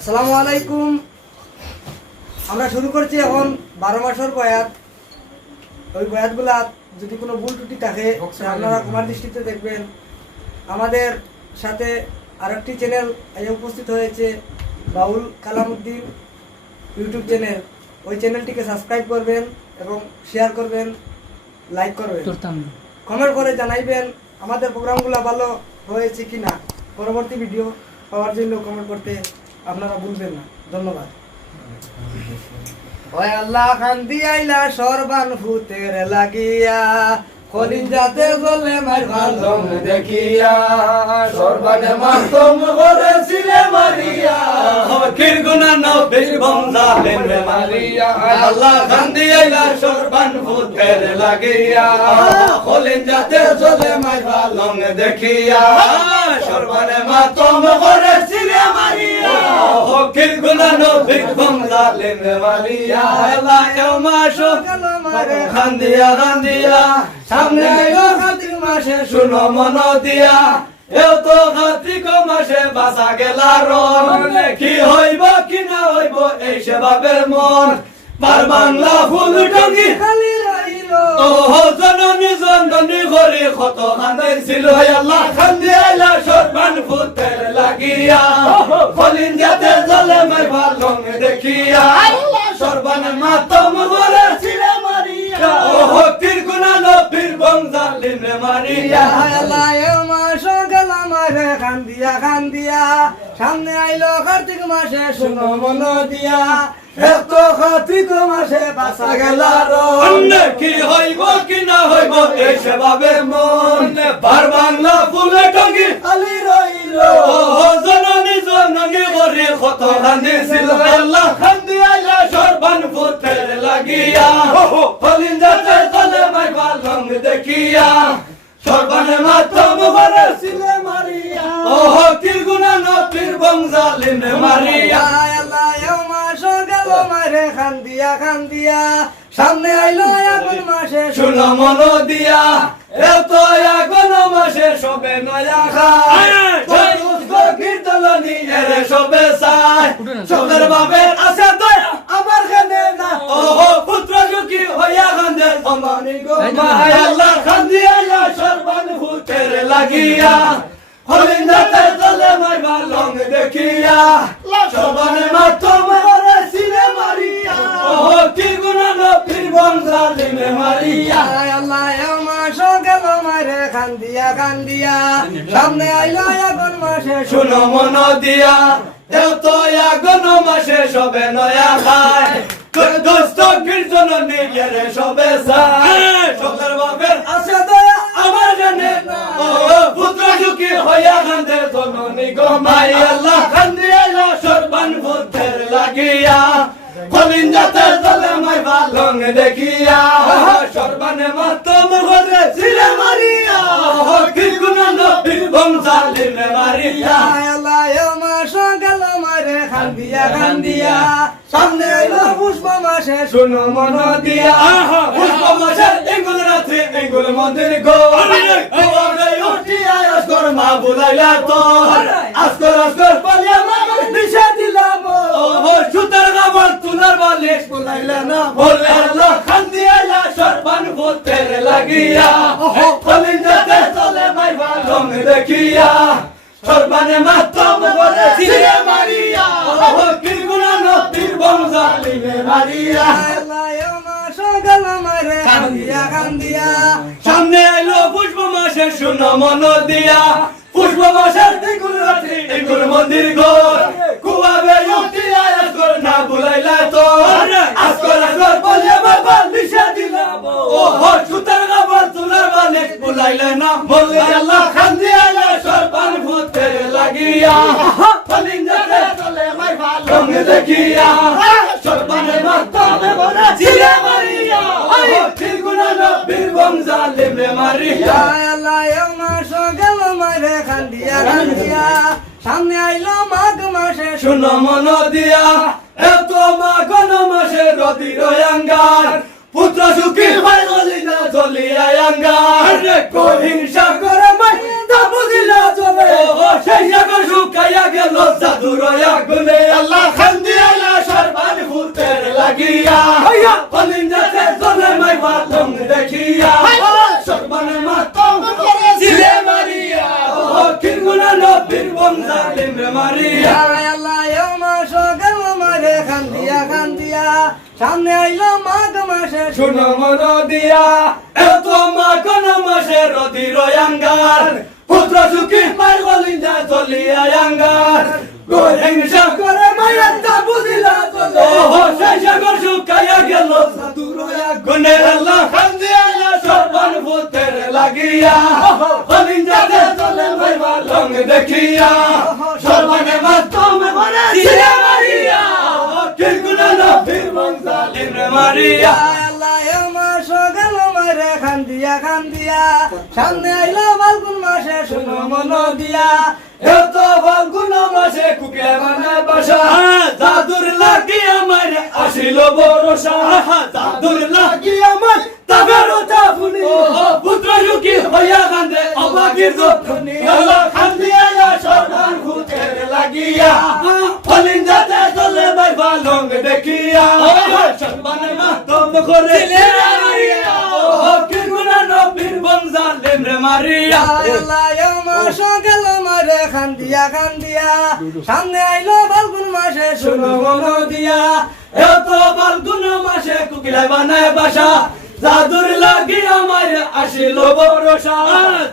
আসসালামু আলাইকুম। আমরা শুরু করছি এখন 12 মাসের বয়াত। ওই বয়াতগুলা যদি কোনো ভুল ত্রুটি থাকে আপনারা কুমার দৃষ্টিতে দেখবেন। আমাদের সাথে আরেকটি চ্যানেল উপস্থিত হয়েছে, বাউল কালামউদ্দিন ইউটিউব চ্যানেল। ওই চ্যানেলটিকে সাবস্ক্রাইব করবেন এবং শেয়ার করবেন, লাইক করবেন, কমেন্ট করে জানাইবেন আমাদের প্রোগ্রামগুলো ভালো হয়েছে কিনা। পরবর্তী ভিডিও পাওয়ার জন্য কমেন্ট করতে আপনারা ভুলবেন না। ধন্যবাদ। ওই আল্লাহ কান্দি আইলা সরবান ফুতের লাগিয়া, কলিজাতে জ্বলে মার ভালো দেখিয়া সর্বানে মাতম করেছিলে মারিয়া, হকির গুনাহ নবীর বন্দালেন মারিয়া। আল্লাহ কান্দি আইলা সরবান ফুতের লাগিয়া, কলিজাতে জ্বলে মার ভালো দেখিয়া সর্বানে মাতম করেছিলে মারিয়া, হকির গুনাহ নবীর বন্দালেন মারিয়া। আল্লাহ মাশো মারে কান্দিয়া কান্দিয়া, সামনে আইলো কার্তিক মাসে শুনো মন দিয়া, এও তো কার্তিক মাসে বাঁচা গেলা রন, কি হইব কি না হইব এই সেবাবের মন। বার বাংলা ফুল টঙ্গি খালি রইল, ও জননী জননী করে কত কান্দাইছিল। আল্লাহ কান্দি আইলা সরবান ফুতের লাগিয়া, ফলিন যাতে জ্বলে মার ভালো দেখিয়া, সরবান মাতম করেছিল মারিয়া, ও হকির গুনাহ নবীর বন্দালেন মারিয়া। আল্লাহ মাসো গেল মারে কান্দিয়া কান্দিয়া, সামনে আইলো কার্তিক মাসে শুনো মন দিয়া, এত কার্তিক মাসে বাঁচা গেল রন, কি হইব কি না হইব এই সেবাবের মন। বার বাংলা ফুলে টঙ্গি খালি রইল, ও জননী জননী করে কত কান্দিছিল। আল্লাহ কান্দি আইলা সরবান ফুতের লাগিয়া, ফলিন যাতে জ্বলে মার ভালো দেখিয়া, সরবানে মাতম করেছিলে মারিয়া, ও হকির গুনাহ নবীর বন্দালেন মারিয়া। আল্লাহ মাসো গেল মারে কান্দিয়া কান্দিয়া, সামনে আইলো আগুন মাসে শুনো মন দিয়া, এত আগুন মাসে সবে নয়া খায়, কীর্তনী এর সবে চায়, সবের বাবের আছে তো আমার খানে না, ও পুত্র সুখী হইয়া কান্দে সম্মানী গো মায়। আল্লাহ কান্দি আইলা সরবান ফুতের লাগিয়া, হলিন যাতে জ্বলে মার ভালো দেখিয়া, সরবানে মাতম করেছিলে মারিয়া, ও হকির গুনাহ নবীর বন্দালেন মারিয়া। আল্লাহ মাসো গেল মারে কান্দিয়া কান্দিয়া, সামনে আইলো আগুন মাসে শুনো মন দিয়া, এও তো আগুন মাসে সবে নয়া খায়, দোস্ত কীর্তনী এর সবে চায়, সবের বাবের আছে দয়া আমার জানে না, ও পুত্র সুখী হইয়া কান্দে জননী গো মাই। আল্লাহ কান্দি আইলা সরবান ফুতের লাগিয়া, ফলিন যাতে জ্বলে মার ভালো দেখিয়া, সরবানে মাতম করেছিলে মারিয়া, হকির গুনাহ নবীর বন্দালেন মারিয়া। আল্লাহ মাসো গেল মারে কান্দিয়া কান্দিয়া, সামনে আইলো পুষ্প মাসে শুনো মন দিয়া, পুষ্প মাসের এঙ্গুল রাত্রি এঙ্গুল মন্দির গো, উঠিয়া আসকর মা বুলাইলা তো, আসকর আসকর পালিয়া মা দিশা দিলাম, ও সুতার গাবল তুলার বালিশ বুলাইলা না বলে। আল্লাহ কান্দি আইলা সরবান ফুতের লাগিয়া, ফলিন যাতে জ্বলে মার ভালো দেখিয়া, সরবানে মাতম করেছিলে মারিয়া, হকির গুনাহ নবীর বন্দালেন মারিয়া। আল্লাহ মাসো গেল মারে কান্দিয়া কান্দিয়া, সামনে আইলো পুষ্প মাসে শুনো মন দিয়া, পুষ্প মাসের এঙ্গুল রাত্রি এঙ্গুল মন্দির ঘর, কুয়াবে উঠিয়া আসকর না বুলাইলা তো, আসকর আসকর বলে বাবা দিশা দিলাম, ও সুতার গাবল তুলার বালিশ বুলাইলা না বলে। আল্লাহ কান্দি আইলা সরবান ফুতের লাগিয়া, ফলিন যাতে জ্বলে মার ভালো দেখিয়া, সরবানে মাতম করেছিলে মারিয়া, হকির গুনাহ নবীর বন্দালেন মারিয়া। আল্লাহ মাসো গেল মারে কান্দিয়া কান্দিয়া, সামনে আইলো মাঘ মাসে শুনো মন দিয়া, এত মাঘন মাসে নদীর অঙ্গার, পুত্র সুখী হয় গলিনা জ্বলিয়া অঙ্গার, কহিংসা করে মাই তা বুঝিলা চলে, সেই সাগর শুকাইয়া গেল জাদুর আগুনে। আল্লাহ সামনে আইলো মাঘ মাসে শুনো মন দিয়া এত মাখন মাসে রদি রয়াঙ্গার পুত্র সুখী মাই গলিন্দা চলিয়া আঙ্গার গোরে হিংসা করে মায়ের তা বুঝিলা চলে ও সেই সাগর শুকাইয়া গেল সাধু রয়া গুনে আল্লাহ খান দিয়া সর্বন ভূতের লাগিয়া গলিন্দাতে চলে মাইবা লং দেখিয়া সর্বনে মাতমে মরে ছিয়া মারিয়া কির গুনা নবীর মনজালিম মারিয়া আল্লাহ আমার সকাল মারে খান দিয়া সামনে আইলো ফাল্গুন মাসে শুনো মন দিয়া এত ফাল্গুন মাসে কুকে বানায় বাসা জাদুর লাগি আমার আসিল বরসা জাদুর লাগি আমার তাবেরো তাফুনি পুত্র সুখী হইয়া কান্দে অবাগির যত্নী আল্লাহ খান দিয়া সর্বান ভূতের লাগিয়া ফলিন্দাতে চলে বাইবা লং দেখিয়া সর্বান মাতম করে মারিয়া কি গুনা নবীর বংজালেম রে মারিয়া আল্লাহ আমার সকাল মারে খান দিয়া সামনে আইলো ফাল্গুন মাসে শুনো মন দিয়া এত ফাল্গুন মাসে কুকিলা বানায় বাসা জাদুর লাগি আমার আসিল বরসা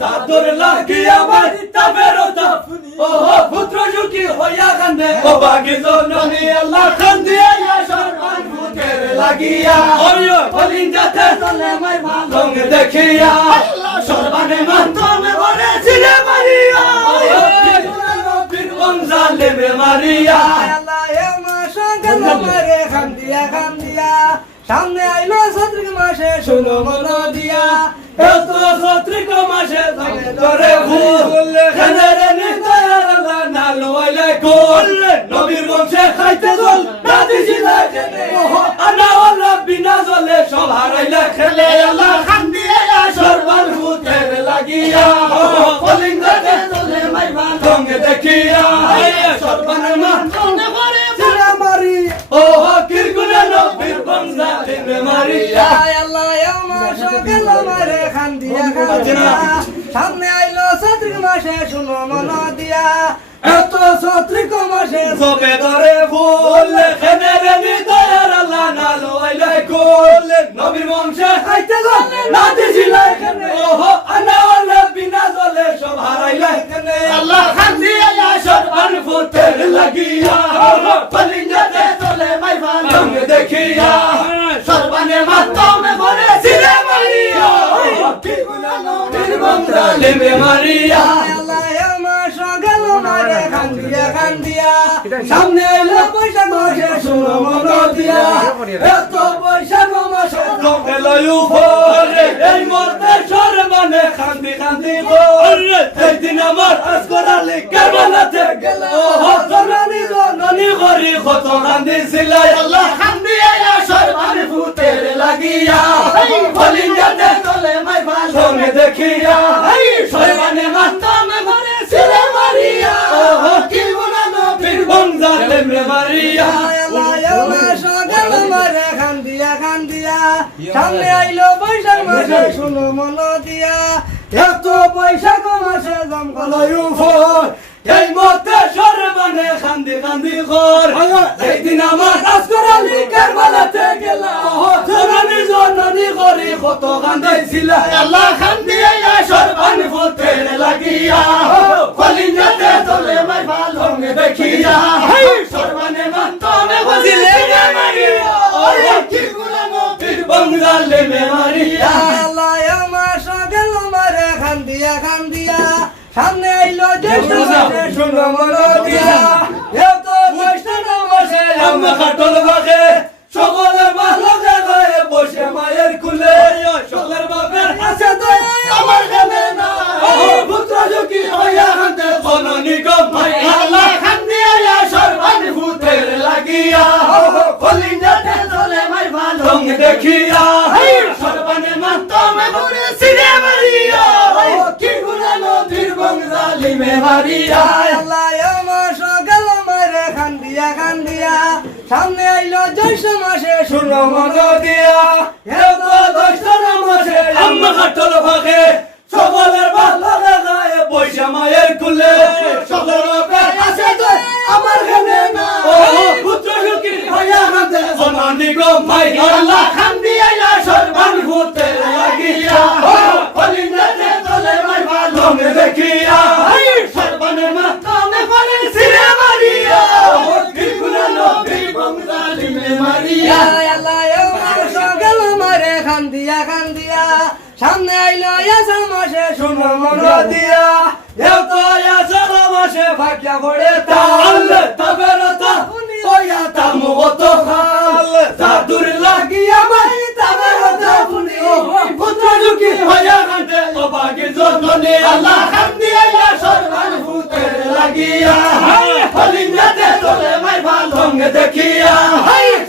জাদুর লাগি আমার তাবেরো তাফুনি ও পুত্র সুখী হইয়া কান্দে ও বাগি জননী আল্লাহ খান দিয়া সর্বান ভূতের লাগিয়া ওই ফলিন্দাতে চলে মাই ভালং দেখিয়া সর্বানে মাতমে ভরে ছিলে মারিয়া নবীর বংজালেম মারিয়া আল্লাহ আমার সকাল মারে খান দিয়া সামনে আইলো চৈত্র মাসে শুনো মন দিয়া এত সত্রিক মাসে ধরে ভুল খেলে নিদয়ার আল্লাহ না লইলে কোল নবীর বংশে খাইতে জল না দিছিলা খেলে আনা আল্লাহ বিনা জলে সব হারাইলে খেলে আল্লাহ খান দিয়া সর্বান ভূতের লাগিয়া ফলিন্দাতে চলে মাইবা সঙ্গে দেখিয়া সর্বান মাতমে করে ছিলা মারি ও কিরগুনা নবীর বংজালিম মারিয়া আল্লাহ আমার সকাল মারে খান দিয়া সামনে আইলো চৈত্র মাসে শুনো মন দিয়া এত সত্রিক মাসে সবে ধরে ফুল খেনে নিদয়ার আল্লাহ না লইলে কোল নবীর বংশে খাইতে জল না দিছিলা খেনে ওহো আনা আল্লাহ বিনা জলে সব হারাইলা খেনে আল্লাহ খান দিয়া সর্বান ভূতের লাগিয়া ফলিন্দাতে চলে মাইবা লং দেখিয়া সর্বানে মাতমে ভরে ছিলে মারিয়া কি গুনাহ নবীর বংশালিম মারিয়া আল্লাহ আমার সকাল মারে খান দিয়া সামনে আইলো বৈশাখ মাসে শুনো মন দিয়া এত বৈশাখ মাসে জমে লয়ু ভরে এই মরতে সর্বানে খান্দি খান্দি ভরে এই দিন আমার আসগরালি কারবালাতে গেল ও জননী জননী করি কত খান্দি ছিলাই আল্লাহ খান্দি আয়া সর্বান ভূতের লাগিয়া ফলিন্দাতে চলে মাইবা সঙ্গে দেখিয়া সর্বানে মাতমে ভরে ছিলে মারিয়া কি গুনাহ নবীর বংজালেম মারিয়া আল্লাহ আমার সকাল মারে খান দিয়া সামনে আইলো বৈশাখ মাসে শুনো মন দিয়া এত বৈশাখ মাসে জমকলয়ু ফল এই মতে সর্বানে খান্দি খান্দি ঘর এই দিন আমার আসগরালি কারবালাতে গেলা জননী জননী করি কত কান্দাইছিলা আল্লাহ খান্দি আয়া সর্বান ভূতের লাগিয়া ফলিন্দাতে চলে মাই ভালং দেখিয়া সর্বানে মাতমে বসিলে মারিয়া কি গুনাহ নবীর বংজালেম মারিয়া আল্লাহ আমার সকাল মারে খান দিয়া সামনে আইলো জ্যৈষ্ঠ মাসে শুনো মন দিয়া এত বৈষ্ণব মাসে আমরা খাটল ভাগে সকলের ভালোকে গায়ে বসে মায়ের কুলে সকলের বাপের আছে দয়া আমার খানে না পুত্র সুখী হইয়া হাতে জননী গো মাই আল্লাহ খান দিয়া সর্বান ভূতের লাগিয়া ফলিন্দাতে চলে মাই ভালং দেখিয়া সর্বানে মাতমে ভরে ছিলে মারিয়া কি গুনাহ নবীর বংজালিম মারিয়া আল্লাহ আমার সকাল মারে খান দিয়া সামনে আইলো জ্যৈষ্ঠ মাসে শুনো মন দিয়া এত দৈষ্ঠ মাসে আমরা খাটল ভাগে সকলের ভালোকে গায়ে বসে মায়ের কুলে সকলের বাপের আছে দয়া আমার খানে না পুত্র সুখী হইয়া হাতে জননী গো মাই আল্লাহ খান্দি আইলা সরবান ফুতে লাগিয়া হলিনাতে চলে মাই ভালো দেখিয়া সরবানের মাথানে পড়ে সিরে মারিয়া কিরগুনা নবী বংজালিমে মারিয়া আল্লাহ সকাল মারে খান্দিয়া খান্দিয়া সামনে আইলো ইয়াসা মাসে শুনো মন দিয়া এও তো ইয়াসার মাসে ভাগ্যা পড়ে তাল তবেরতা ওয়া তামুগত খাল জাদুর লাগিয়া মাই তবেরতা ফুনি পুত্র দুকি হইয়া কাঁদে ও বাগির জননী আল্লাহ খান্দি আইলা সরবান ফুতে লাগিয়া হলিনাতে চলে মাই ভালো দেখিয়া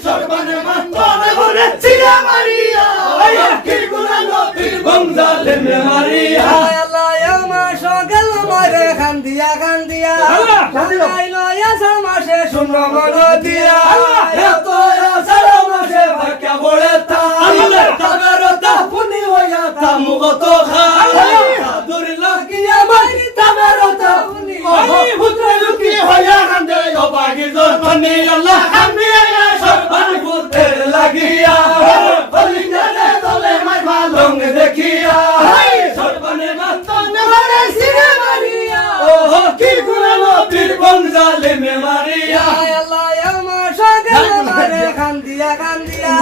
সরবানের মাথানে পড়ে সিরে মারিয়া কিরগুনা নবী বংজালিমে মারিয়া আল্লাহ আমার সকাল মারে খান্দিয়া খান্দিয়া সামনে আইলো ইয়াসা মাসে শুনো মন দিয়া এত ইয়াসার মাসে ভাগ্যা পড়ে তাল তবেরতা ফুনি হইয়া তামুগত খাল জাদুর লাগিয়া মাই তবেরতা ফুনি পুত্র দুকি হইয়া কাঁদে ও বাগির জননী আল্লাহ খান্দি আইলা সরবান ফুতে লাগিয়া হলিনাতে চলে মাই ভালো দেখিয়া সরবানের মাথানে পড়ে সিরে মারিয়া ও কিরগুনা নবীর বংজালিমে মারিয়া আল্লাহ আমার সকাল মারে খান্দিয়া খান্দিয়া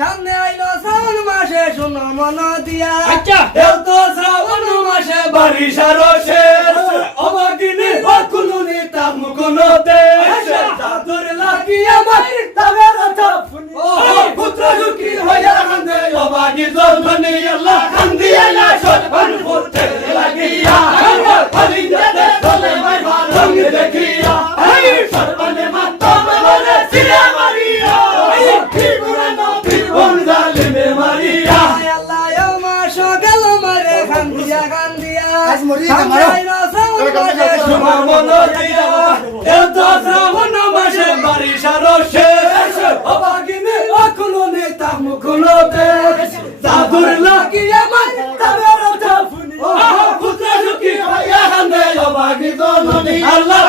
সামনে আইলো শ্রাবণ মাসে শুনো মন দিয়া এও তো শ্রাবণ মাসে বারিশার শেষ অবাগিনী অকুলুনি তামুকুনতে জাদুর লাগিয়া মাই তবেরতা ফুনি পুত্র দুকি হইয়া কাঁদে অবাগির জননী আল্লাহ খান্দি আইলা সরবান ফুতে লাগিয়া হলিনাতে চলে মাই ভালো দেখিয়া সরবানের মাথানে পড়ে সিরে মারিয়া কিরগুনা নবীর বংজালিমে মারিয়া আল্লাহ আমার সকাল মারে খান্দিয়া খান্দিয়া আজ মরি সামনে আইলো শ্রাবণ মাসে শুনো মন দিয়া এত শ্রাবণ মাসে বারিশার শেষ অবাগিনী অকুলুনি তামুকুনতে জাদুর লাগিয়া মাই তবেরতা ফুনি পুত্র দুকি হইয়া কাঁদে অবাগির জননী আল্লাহ